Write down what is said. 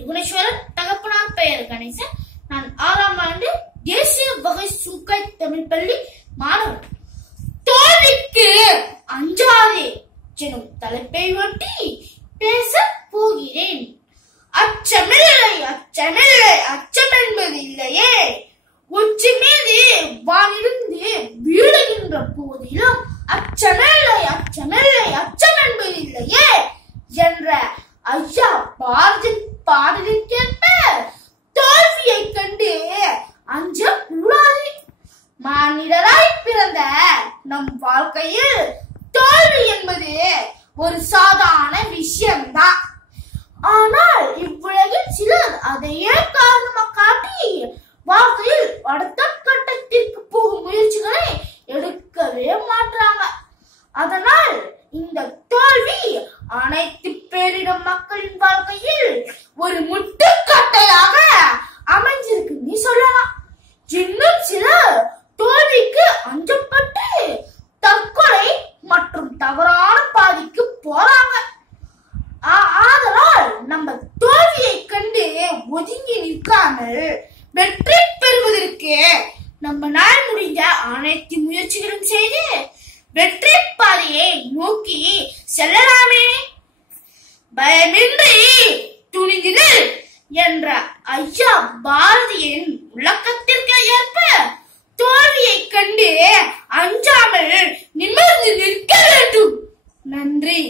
யுகனேஸ்வரன், தகப்பனார் பெயர் கணேசன். நான் 6ஆம் ஆண்டு தேசிய வகை சூக்காய் தமிழ் பள்ளி மாணவன். தோல்விக்கு அஞ்சாதே எனும் தலைப்பை ஒட்டி பேச போகிறேன். அச்சமில்லை, அச்சமில்லை, அச்சம் என்பது இல்லையே. உச்சி மீது வானிருந்து வீடுகின்ற போதிலும் அச்சமில்லை, அச்சமில்லை, அச்சம் என்பது இல்லையே என்ற ஐயா பாரதியின் பாடலுக்கேற்ப தோல்வியை கண்டு அஞ்ச கூடாது. மானிடராய் பிறந்த நம் வாழ்க்கையில் தோல்வி என்பது ஒரு சாதாரண விஷயம்தான். ஆனால் இவ்வுலகில் சிலர் அதையே காரணமாக காட்டி வாழ்க்கையில் அடுத்த கட்டத்திற்கு போகும் முயற்சிகளை எடுக்கவே மாட்டாங்க. அதனால் இந்த தோல்வி அனைத்து பேரிடம் மக்களின் வாழ்க்கையில் ஒரு முட்டுக்கட்டையாக அமைஞ்சிருக்குன்னு சொல்லலாம். இன்னும் சிலர் தோல்விக்கு அஞ்சப்பட்டு தற்கொலை மற்றும் தவறான பாதைக்கு போறாங்க. ஆதலால் நம்ம தோல்வியை கண்டு ஒதுங்கி நிற்காமல் வெற்றி பெறுவதற்கு நம்ம நாள் முடிந்த அனைத்து முயற்சிகளும் செய்து வெற்றி பாதையை நோக்கி செல்லலாமே. பயமின்றி துணிந்திரு என்ற ஐயா பாரதியின் விளக்கத்திற்கு ஏற்ப தோல்வியை கண்டு அஞ்சாமல் நிமிர்ந்து நிற்க வேண்டும். நன்றி.